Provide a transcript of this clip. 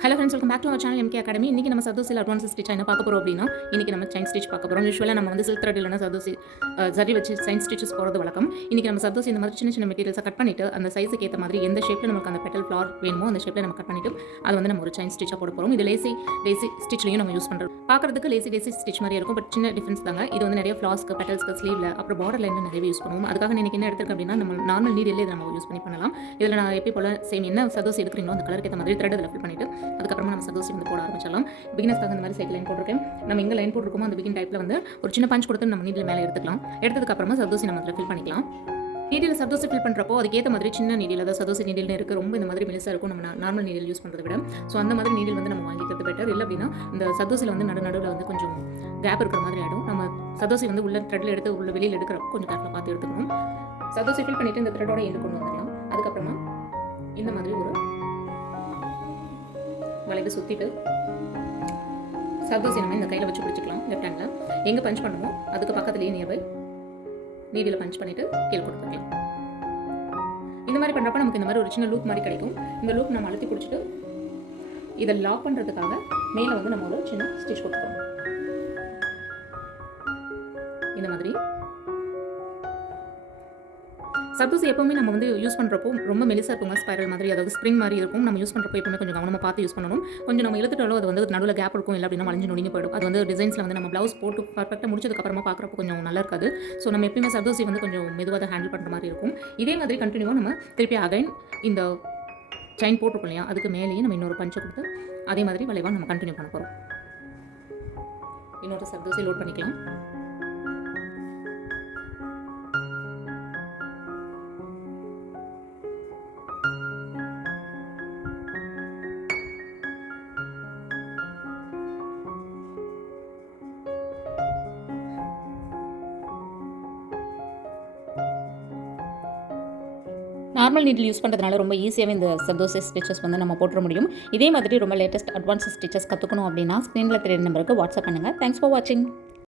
Hello friends, welcome back to our channel MK academy. இன்றைக்கி நம்ம சர்தோசியில் advance stitch என்ன பார்க்க போகிறோம் அப்படின்னா, இன்றைக்கி நம்ம செயின் ஸ்டிச் பார்க்க போகிறோம். யூஸ்வலாக நம்ம வந்து சில்க் த்ரெட் இல்லைனா சர்தோசி ஜரி வச்சு செயின் ஸ்டிச்சஸ் போகிறது வழக்கம். இன்றைக்கி நம்ம சர்தோசி இந்த மாதிரி சின்ன சின்ன மெட்டீரியல்ஸை கட் பண்ணிவிட்டு அந்த சைஸுக்கு ஏற்ற மாதிரி எந்த ஷேப்பில் நமக்கு அந்த பெட்டல் ஃப்ளார் வேணுமோ அந்த ஷேப்பில் நம்ம கட் பண்ணிவிட்டு அது வந்து நம்ம ஒரு செயின் ஸ்டிச்சாக போட போகிறோம். இது லேசி ஸ்டிச்லையும் நம்ம யூஸ் பண்ணுறோம். பார்க்குறதுக்கு லேசி ஸ்டிச் மாதிரி இருக்கும், பட் சின்ன டிஃப்ரென்ஸ் தாங்க. இது வந்து நிறைய ஃப்ளாஸ்க்கு, பெட்டல்ஸ்க்கு, ஸ்லீவில், அப்புறம் பார்டர் லைனில் நிறைய யூஸ் பண்ணுவோம். அதுக்காக எனக்கு என்ன எடுத்துருக்கு அப்படின்னா, நம்ம நார்மல் நீடில் இதை நம்ம யூஸ் பண்ணலாம். இதில் நான் எப்போ போல சேம் என்ன சர்தோசி எடுக்கிறீங்களோ அந்த கலருக்கு ஏற்ற மாதிரி த்ரெட் அதில் ஃபில் பண்ணிவிட்டு அதுக்கப்புறமா நம்ம சர்தோசி வந்து போட ஆரம்பிச்சிடலாம். பிகினர்ஸ்க்காக இந்த மாதிரி சைக்கிள் லைன் போட்டிருக்கேன். நம்ம எங்கே லைன் போட்டிருக்கோமோ அந்த பிகின் டைப்பில் வந்து ஒரு சின்ன பஞ்ச் கொடுத்து நம்ம நீடில் மேலே எடுத்துக்கலாம். எடுத்ததுக்கப்புறமா சர்தோசி நம்ம அதில் ஃபில் பண்ணிக்கலாம். நீடில் சர்தோசி ஃபில் பண்ணுறப்போ அதுக்கேற்ற மாதிரி சின்ன நீடில், அதாவது சர்தோசி நீடில்னு இருக்குது, ரொம்ப இந்த மாதிரி மெலிசாக இருக்கும் நம்ம நார்மல் நீடில் யூஸ் பண்ணுறதை விட. ஸோ அந்த மாதிரி நீடில் வந்து நம்ம வாங்கிக்கிறது பெட்டர். இல்லை அப்படின்னா இந்த சர்தோசியில் வந்து நடுவில் வந்து கொஞ்சம் கேப் இருக்கிற மாதிரி ஆகிடும். நம்ம சர்தோசி வந்து உள்ள த்ரெட்டில் எடுத்து உள்ள வெளியில் எடுக்கிறப்போ கொஞ்சம் கேர்ஃபுல்லாக பார்த்து எடுத்துக்கணும். சர்தோசி ஃபில் பண்ணிவிட்டு இந்த த்ரெட்டோட எண்டு கொண்டு வந்துடலாம். அதுக்கப்புறமா இந்த மாதிரி ஒரு வளைவு சுற்றிட்டு சர்தோசி நம்ம இந்த கையில் வச்சு பிடிச்சிக்கலாம். லெஃப்ட் ஹேண்டில் எங்கே பஞ்ச் பண்ணுமோ அதுக்கு பக்கத்துலேயே நியர்பை நீடில் பஞ்ச் பண்ணிவிட்டு கீழே கொடுத்துக்கலாம். இந்த மாதிரி பண்ணுறப்ப நமக்கு இந்த மாதிரி ஒரு சின்ன லூப் மாதிரி கிடைக்கும். இந்த லூப் நம்ம அழுத்தி பிடிச்சிட்டு இதை லாக் பண்ணுறதுக்காக மேலே வந்து நம்ம ஒரு சின்ன ஸ்டிச் கொடுத்துக்கணும். இந்த மாதிரி சர்தோசி எப்பவுமே நம்ம வந்து யூஸ் பண்ணுறப்போ ரொம்ப மெலிசாக இருக்குங்க, ஸ்பைரல் மாதிரி, அதாவது ஸ்ப்ரிங் மாதிரி இருக்கும். நம்ம யூஸ் பண்ணுறப்போ எப்பவுமே கொஞ்சம் கவனமாக பார்த்து யூஸ் பண்ணணும். கொஞ்சம் நம்ம இழுத்துட்டாலும் அது வந்து நடுவில் கேப் இருக்கும், இல்லை அப்படின்னா மலிஞ்சு நொடிங்க போயிடும். அது வந்து டிசைன்ஸில் வந்து நம்ம ப்ளவுஸ் போட்டு பர்ஃபெக்டாக முடிச்சதுக்கப்புறமா பார்க்குறப்போ கொஞ்சம் நல்லா இருக்காது. ஸோ நம்ம எப்பயுமே சர்தோசி வந்து கொஞ்சம் மெதுவாக தான் ஹேண்டில் பண்ணுற மாதிரி இருக்கும். இதே மாதிரி கண்டினியூவாக நம்ம திருப்பி அகைன் இந்த செயின் போட்டிருக்கோம் இல்லையா, அதுக்கு மேலேயே நம்ம இன்னொரு பஞ்சை கொடுத்து அதே மாதிரி வளைவாக நம்ம கண்டினியூ பண்ண போகிறோம். இன்னொரு சர்தோசி லோட் பண்ணிக்கலாம். நார்மல் நீடில் யூஸ் பண்ணுறதுனால ரொம்ப ஈஸியாகவே இந்த சர்தோசி ஸ்டிச்சஸ் வந்து நம்ம போட்டுற முடியும். இதே மாதிரி ரொம்ப லேட்டஸ்ட் அட்வான்ஸ் ஸ்டிச்சஸ் கற்றுக்கணும் அப்படின்னா ஸ்க்ரீனில் தெரியுற நம்பருக்கு வாட்ஸ்அப் பண்ணுங்கள். தேங்க்ஸ் ஃபார் வாட்சிங்.